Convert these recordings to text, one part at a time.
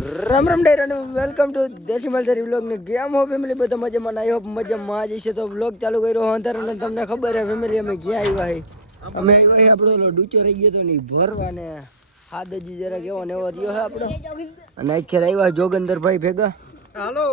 રામ રામ ડાયર અને welcome to દેશી માલધારી vlog ને ગેમ હો ફેમિલી બધા મજામાં આઈ હોપ મજામાં જ છે. તો વ્લોગ ચાલુ કર્યો અંધારાને તમને ખબર હે ફેમિલી અમે ક્યાં આવ્યા હે અમે આવ્યા હે આપણો ઓલો ડૂચો રહી ગયો તો નહીં ભરવા ને હાદજી જરા કેવો ને એવો રહ્યો હે આપણો અને આખેર આવ્યા જોગંદરભાઈ ભેગા. હાલો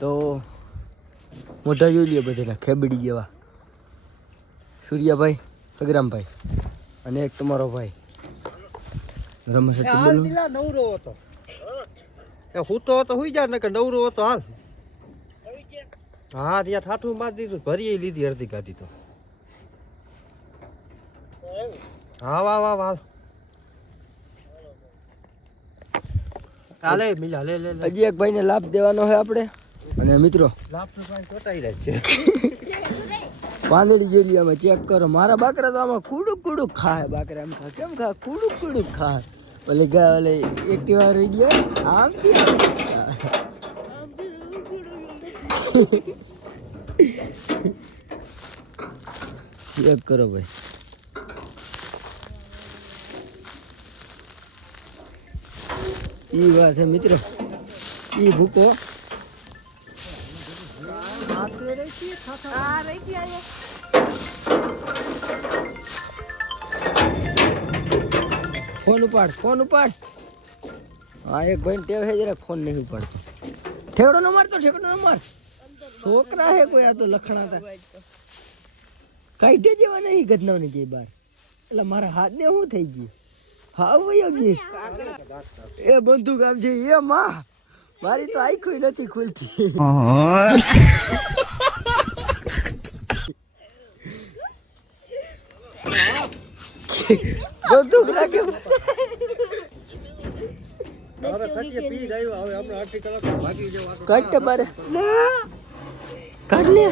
તો મોઢા જોઈ લ્યો બધા ખેબડી જેવા સૂર્યાભાઈ સગરામભાઈ અને એક તમારો ભાઈ રમેશ નવરો હતો હું તો હુઈ જા ને કે નવરો હતો હાલ હા ત્યાં ઠાઠું મારી દીધું ભરી લીધી અડધી ગાડી તો હા વાહ વાહ વાહ ચાલે મિલા લે લે હજી એક ભાઈને લાભ દેવાનો છે આપણે અને મિત્રો લાભ તો ભાઈ ચોટાઈ રહ્યા છે પાંદડી જોઈ લી અમે ચેક કરો મારા બાકરા તો આમાં કુડુક કુડુક ખાય બાકરા એમ કેમ ખા કુડુક કુડુક ખાય ઓલે ગા ઓલે એક્ટિવા રહી ગયો આમ ચેક કરો ભાઈ ઈ વાત છે મિત્રો ઈ ભૂકો ફોન ઉપાડ હા એક ભાઈ ટેવ છે જરા ફોન નહીં ઉપાડતો ઠેકડો ન મારતો ઠેકડો ન માર છોકરા હે કોઈ આ તો લખણા હતા કાઈટે જેવા નહીં ગદનાવની જે બાર એટલે મારા હાથ ને શું થઈ ગયું હા ભાઈ અગી એ બંદૂક આપજે એ માં મારી તો આંખો નથી ખુલતી બંદૂક રાખે કટ બારે કાઢ લે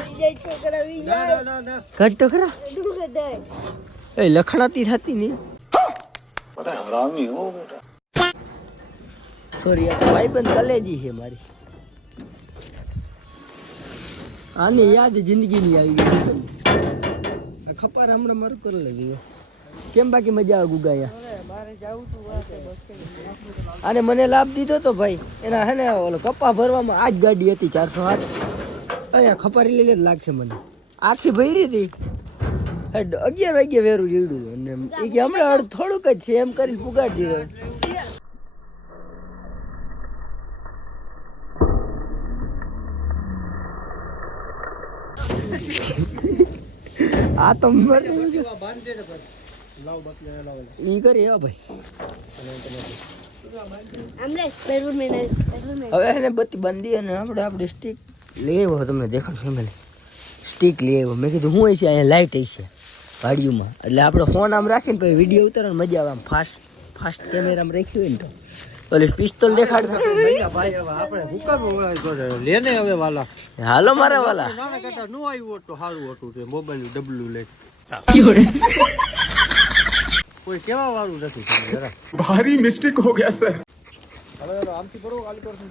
કાઢ તો ખરા એ લખણાતી થતી નહીં હરામી હો બેટા સોરી આ ભાઈબંધ કલેજી છે મારી આની યાદ જિંદગીની આવી ગઈ આ ખપાર હમણાં મારું કરી લેજો કેમ બાકી મજા આવે ગુગાયા અને મને લાભ દીધો તો ભાઈ એના હે ને ઓલો કપા ભરવામાં આજ ગાડી હતી 408 અહીંયા ખપારી લઈ લે લાગશે મને આખી ભરી હતી 11 વાગ્યે વેરું જીવડું અને એ કે હમણાં થોડુંક જ છે એમ કરીને પુગાડી દીધો આ તો ઈ કરી એવા ભાઈ હવે એને બધી બંધી અને આપણે સ્ટીક લઈ આવ્યો તમને દેખાડ ફેમિલી સ્ટીક લઈ આવ્યો મેં કીધું હું છે અહીંયા લાઇટ છે ગાડીઓમાં એટલે આપણે ફોન આમ રાખીને પછી વિડીયો ઉતારવાની મજા આવે આમ ફાસ્ટ કેમેરામાં રાખ્યું હોય ને તો ઓલી પિસ્તોલ દેખાડતો ભાઈ હવે આપણે હુકમ લેને હવે વાલા હાલો મારા વાલા નાના કરતા નો આવ્યું તો સારું હતું તે મોબાઈલ ડબલું લે કોઈ કેવા વાળું નથી જરા भारी मिस्टेक हो गया सर હવે આમથી બરો ગાલી કરશું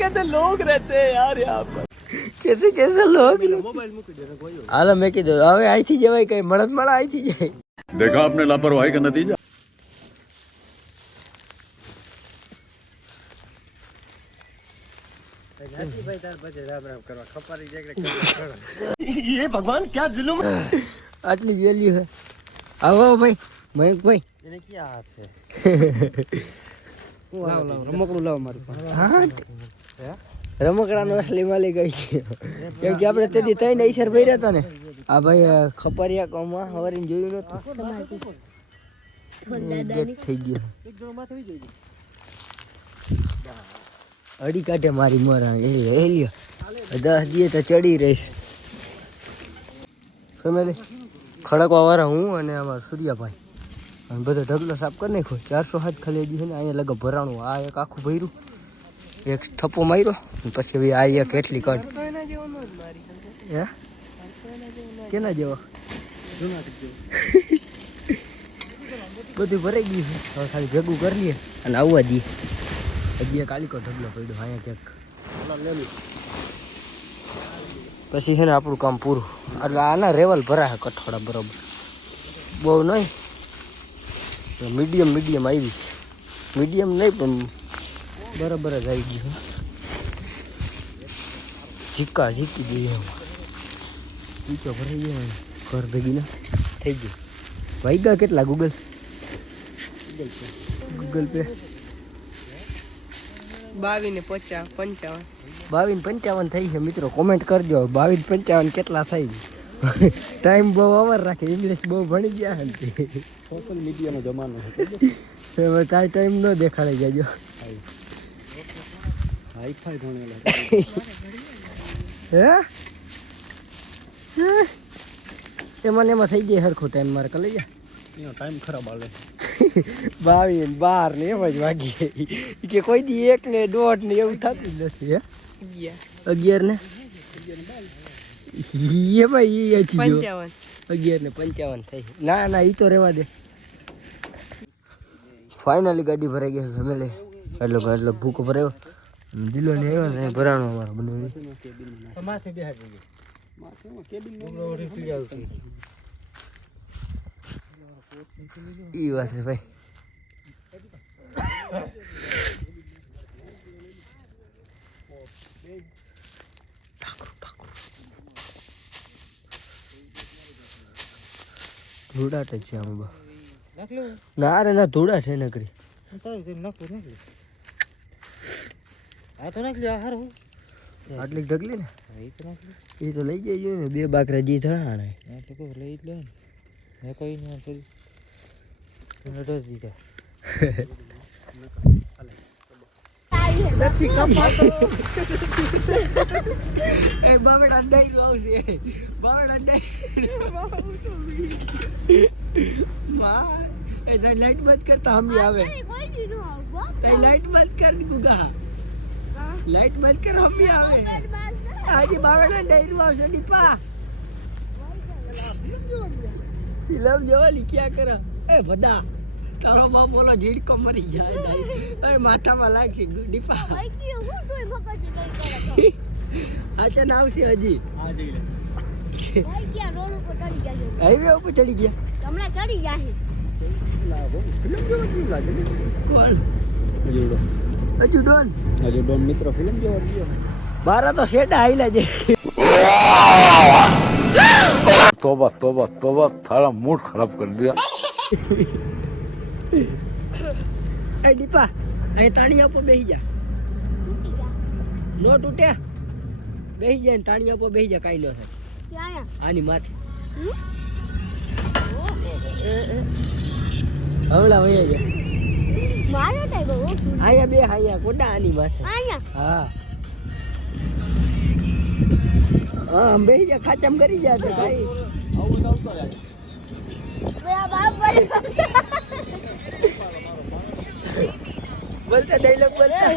कैसे लोग रहते हैं यार यहाँ पर कैसे लोग મોબાઈલ મૂકી દે કોઈ હાલો મેં કીધું હવે અહીંથી જવાય કઈ મળત મળા અહીંથી જાય देखा आपने लापरवाही का नतीजा ભાઈ તાર પછી રામ રામ કરવા ખપારી જાય ये भगवान क्या जुल्म આટલી જ વેલ્યુ છે આવો ભાઈ મયંકભાઈ એને ક્યાં હાથ છે લાવ રમકડું લાવ મારી પાસે હા રમકડાનો અસલી માલિક આવી ગયો કેમ કે આપણે તેથી તઈને ઈસર ભર્યા હતા ને આ ભાઈ ખપરિયા કોમાં હવારીને જોયું નતું થઈ ગયો અડી કાઢે મારી મરા એ લ્યો 10 દીએ તો ચડી રહીશ ફેમિલી ખડકવા વાળા હું અને આમાં સૂર્યાભાઈ અને બધો ઢગલો સાફ કરી નાખ્યો 407 ખાલી હજી છે ને અહીંયા લગા ભરાણું આ એક આખું ભર્યું એક થપ્પો માર્યો પછી હવે આ એક એટલી કાઢ હે કેના જેવો બધું ભરાઈ ગયું છે હવે ખાલી ભેગું કરી લઈએ અને આવવા દઈએ હજી એક કાલિકો ઢગલો પડ્યો અહીંયા ક્યાંક પછી છે ને આપણું કામ પૂરું એટલે આના રેવલ ભરાશે કઠોળા બરોબર બહુ નહીં મીડિયમ આવી, મીડિયમ નહીં પણ બરાબર જ આવી ગયું. ઝીકી દઈએ ઈચો ભરાઈ ગયો ઘર ભેગી ના થઈ ગયું. વાગ્યા કેટલા ગૂગલ પે 22:55 થઈ છે મિત્રો. કોમેન્ટ કરજો 22:55 કેટલા થઈ. ટાઈમ બહુ ઓવર રાખે, ઇંગ્લિશ બહુ ભણી ગયા હે. સોશિયલ મીડિયાનો જમાનો છે. હવે કાંઈ ટાઈમ ન દેખાડી જાજો. હાઈફાઈ ભણેલા હે એમાં થઈ જાય હરખો ટાઈમ મારે કરી લઈ એનો ટાઈમ ખરાબ હાલે. 22 ને 12 ને એમ જ વાગી કે કોઈ દી 1 ને 1:30 ને એવું થતું જ નથી. હે 11 ને એ ભાઈ એ 11:55 થઈ. ના ઈ તો રહેવા દે. ફાઇનલી ગાડી ભરાઈ ગઈ ફેમિલી. એટલો ભૂકો ભરાયો. દિલો ને આવ્યો ને ભરાણો અમારો બનાવી માથે બેહાડી ગયો. માથે કેબિન ઈ વાત છે ભાઈ. ધૂળાટ જ છે આમાં. ના રે ના ધૂળા છે નકરી. આટલી ઢગલી ને એ તો લઈ જઈએ ને. 2 બાકરા જી થણા લઈ જ લે ને કઈ નહીં નથી કપાતો. એ બાવડા દઈ આવશે. બાવડા દઈ માર એ તારી લાઈટ બંધ કરતા હમી આવે. તારી લાઈટ બંધ કર ગુગા. લાઈટ બંધ કર હમી આવે. આજે બાવડા દઈ આવશે દીપા. ફિલ્મ જોવાની ક્યાં કરે એ બધા. તારો બાપ બોલો ઝીડકો મરી જાય. માથામાં લાગશે દીપા. આચન આવશે હજી. હાઈવે ઉપર ચડી ગયા. હજુ ડોન મિત્રો ફિલ્મ જોવા ગયો. બારા તો સેટા હાઈલા છે. तौबा तौबा तौबा थारा मूड खराब कर दिया. એ દીપા અહીં તાણી આપો બેહી જા. નો તૂટે બેહી જાય ને તાણી આપો બેહી જા. કાંઈ ન થાય આની માથે. હવળા વયા જા. આયા બે હાયા કોડા આની માથે. હા આમ બેહી જા. ખાચામ કરી જા તો ભાઈ. બોલતા ડાયલોગ બોલતા.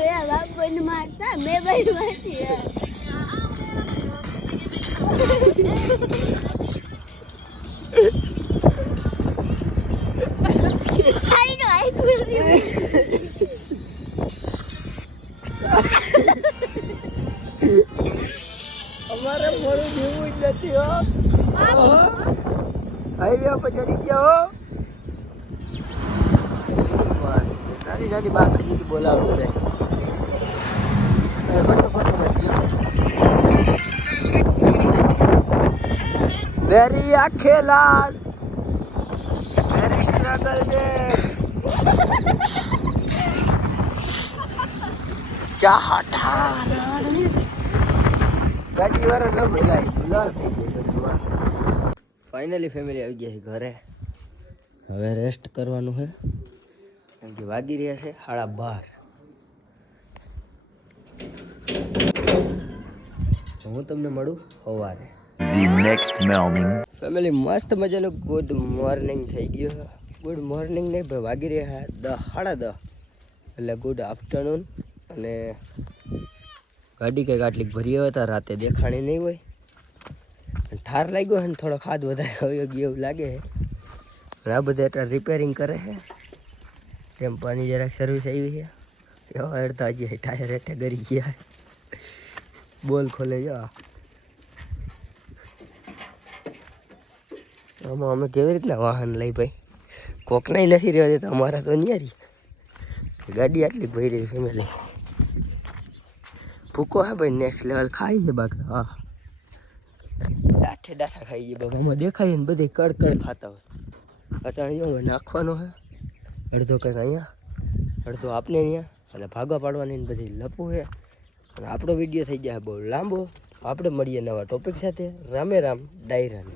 અમારે મોડું જેવું જ નથી હો. હાઈવે ઉપર ચડી ગયા હો. નાની નાની બાકી બોલાવતો જાય. मेरी आंखें लाल मेरी स्ट्रगल दे ગાડી વાળો ન બોલાય. લર થઈ ગઈ. ફાઇનલી ફેમિલી આવી ગયા છે ઘરે. હવે રેસ્ટ કરવાનું છે કેમ કે વાગી રહ્યા છે 12:30. હું તમને મળું સવારે. ફેમિલી મસ્ત મજાનું ગુડ મોર્નિંગ થઈ ગયો. ગુડ મોર્નિંગ નહીં ભાઈ, વાગી રહ્યા 10:30 એટલે ગુડ આફ્ટરનૂન. અને ગાડી કંઈક આટલી ભરી હતા રાતે દેખાણી નહીં હોય. ઠાર લાગ્યો છે ને થોડો ખાદ વધારે આવી ગયો એવું લાગે છે. આ બધા એટલા રિપેરિંગ કરે છે. ટેમ્પાની જરાક સર્વિસ આવી છે. એવા અડધા હજી ટાયર હેઠે ગરી ગયા. બોલ ખોલે જો. આમાં અમે કેવી રીતના વાહન લઈ ભાઈ. કોકને નથી રહેવા દેતા અમારા તો ન્યારી ગાડી આટલી ભરી રહી ફેમિલી ભૂકો હે ભાઈ નેક્સ્ટ લેવલ ખાઈ છે બાકી હા ડાઠા ખાઈ છે બાબા આમાં દેખાય ને બધે કડકડ ખાતા હોય અટાણીઓ નાખવાનો હે અડધો કંઈક અહીંયા અડધો આપને અહીંયા અને ભાગવા પાડવાની ને બધી લપું છે અને આપણો વિડીયો થઈ જાય બહુ લાંબો આપણે મળીએ નવા ટોપિક સાથે રામે રામ ડાયરાને